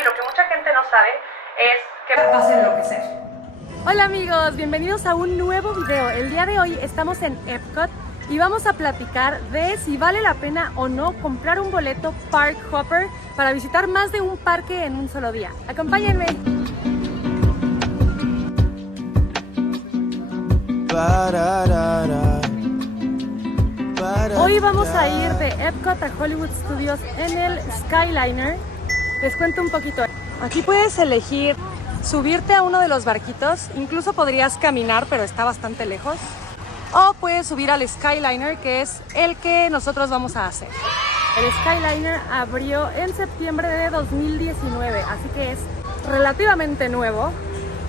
y lo que mucha gente no sabe es que vas a enloquecer. Hola amigos, bienvenidos a un nuevo video. El día de hoy estamos en Epcot y vamos a platicar de si vale la pena o no comprar un boleto Park Hopper para visitar más de un parque en un solo día. Acompáñenme. Hoy vamos a ir de Epcot a Hollywood Studios en el Skyliner. Les cuento un poquito. Aquí puedes elegir subirte a uno de los barquitos, incluso podrías caminar, pero está bastante lejos. O puedes subir al Skyliner, que es el que nosotros vamos a hacer. El Skyliner abrió en septiembre de 2019, así que es relativamente nuevo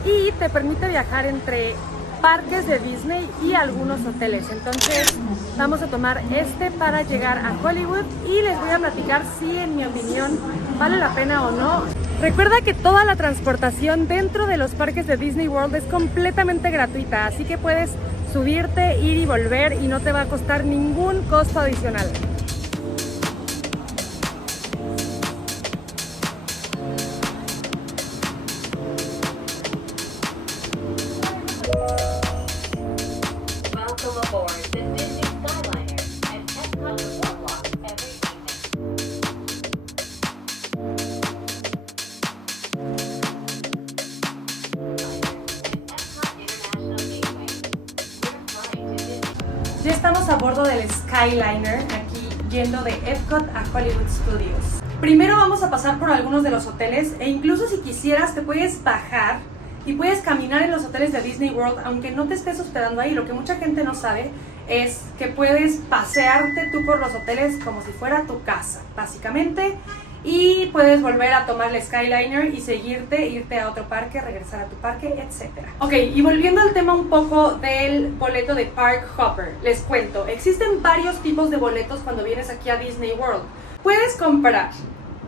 y te permite viajar entre parques de Disney y algunos hoteles. Entonces vamos a tomar este para llegar a Hollywood y les voy a platicar si en mi opinión vale la pena o no. Recuerda que toda la transportación dentro de los parques de Disney World es completamente gratuita, así que puedes subirte, ir y volver y no te va a costar ningún costo adicional. Ya estamos a bordo del Skyliner, aquí yendo de Epcot a Hollywood Studios. Primero vamos a pasar por algunos de los hoteles e incluso si quisieras te puedes bajar y puedes caminar en los hoteles de Disney World aunque no te estés hospedando ahí. Lo que mucha gente no sabe es que puedes pasearte tú por los hoteles como si fuera tu casa, básicamente. Y puedes volver a tomar el Skyliner y seguirte, irte a otro parque, regresar a tu parque, etc. Ok, y volviendo al tema un poco del boleto de Park Hopper, les cuento, existen varios tipos de boletos cuando vienes aquí a Disney World. Puedes comprar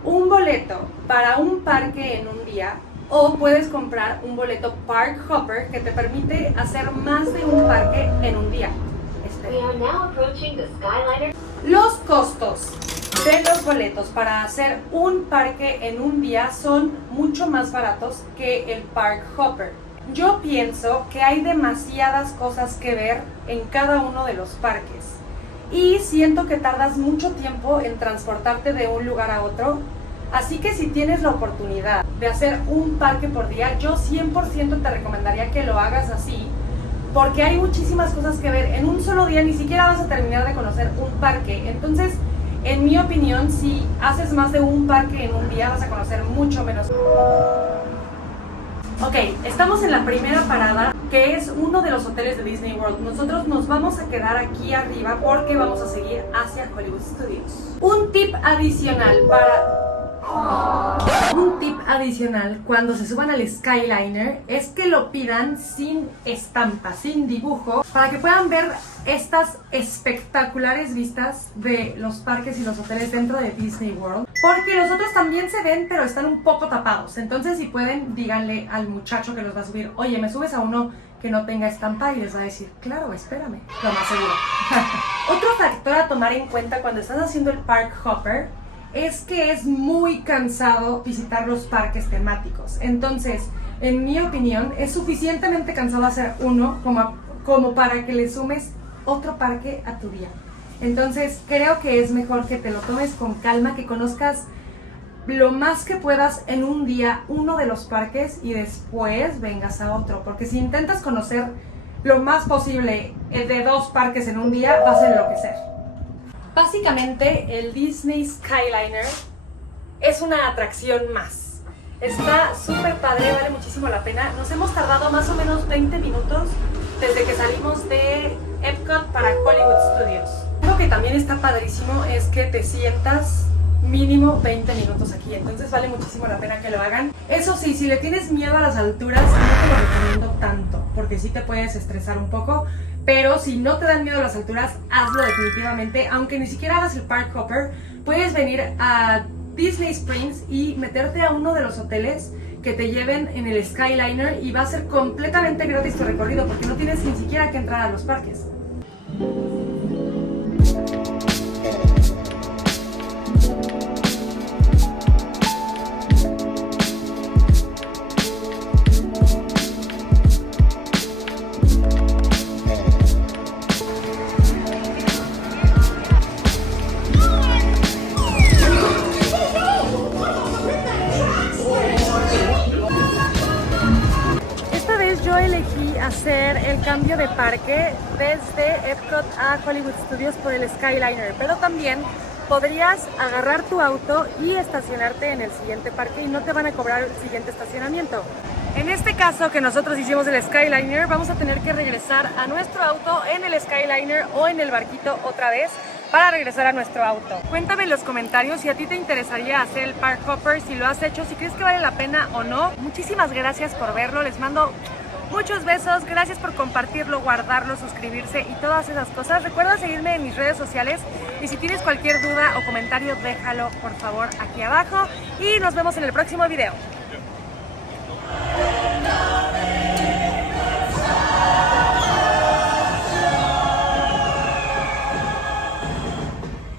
un boleto para un parque en un día o puedes comprar un boleto Park Hopper que te permite hacer más de un parque en un día. Los costos de los boletos para hacer un parque en un día son mucho más baratos que el Park Hopper. Yo pienso que hay demasiadas cosas que ver en cada uno de los parques y siento que tardas mucho tiempo en transportarte de un lugar a otro, así que si tienes la oportunidad de hacer un parque por día, yo 100% te recomendaría que lo hagas así, porque hay muchísimas cosas que ver. En un solo día ni siquiera vas a terminar de conocer un parque, entonces en mi opinión, si haces más de un parque en un día, vas a conocer mucho menos. Ok, estamos en la primera parada, que es uno de los hoteles de Disney World. Nosotros nos vamos a quedar aquí arriba porque vamos a seguir hacia Hollywood Studios. Un tip adicional cuando se suban al Skyliner es que lo pidan sin estampa, sin dibujo, para que puedan ver estas espectaculares vistas de los parques y los hoteles dentro de Disney World, porque los otros también se ven pero están un poco tapados. Entonces si pueden, díganle al muchacho que los va a subir: oye, me subes a uno que no tenga estampa, y les va a decir: claro, espérame, lo más seguro. Otro factor a tomar en cuenta cuando estás haciendo el Park Hopper es que es muy cansado visitar los parques temáticos. Entonces, en mi opinión, es suficientemente cansado hacer uno como para que le sumes otro parque a tu día. Entonces, creo que es mejor que te lo tomes con calma, que conozcas lo más que puedas en un día uno de los parques y después vengas a otro. Porque si intentas conocer lo más posible de dos parques en un día, vas a enloquecer. Básicamente, el Disney Skyliner es una atracción más. Está súper padre, vale muchísimo la pena. Nos hemos tardado más o menos 20 minutos desde que salimos de Epcot para Hollywood Studios. Algo que también está padrísimo es que te sientas mínimo 20 minutos aquí, entonces vale muchísimo la pena que lo hagan. Eso sí, si le tienes miedo a las alturas, no te lo recomiendo tanto, porque sí te puedes estresar un poco. Pero si no te dan miedo a las alturas, hazlo definitivamente. Aunque ni siquiera hagas el Park Hopper, puedes venir a Disney Springs y meterte a uno de los hoteles que te lleven en el Skyliner y va a ser completamente gratis tu recorrido porque no tienes ni siquiera que entrar a los parques. hacer el cambio de parque desde Epcot a Hollywood Studios por el Skyliner, pero también podrías agarrar tu auto y estacionarte en el siguiente parque y no te van a cobrar el siguiente estacionamiento. En este caso que nosotros hicimos el Skyliner, vamos a tener que regresar a nuestro auto en el Skyliner o en el barquito otra vez para regresar a nuestro auto. Cuéntame en los comentarios si a ti te interesaría hacer el Park Hopper, si lo has hecho, si crees que vale la pena o no. Muchísimas gracias por verlo, les mando muchos besos, gracias por compartirlo, guardarlo, suscribirse y todas esas cosas. Recuerda seguirme en mis redes sociales y si tienes cualquier duda o comentario déjalo por favor aquí abajo y nos vemos en el próximo video.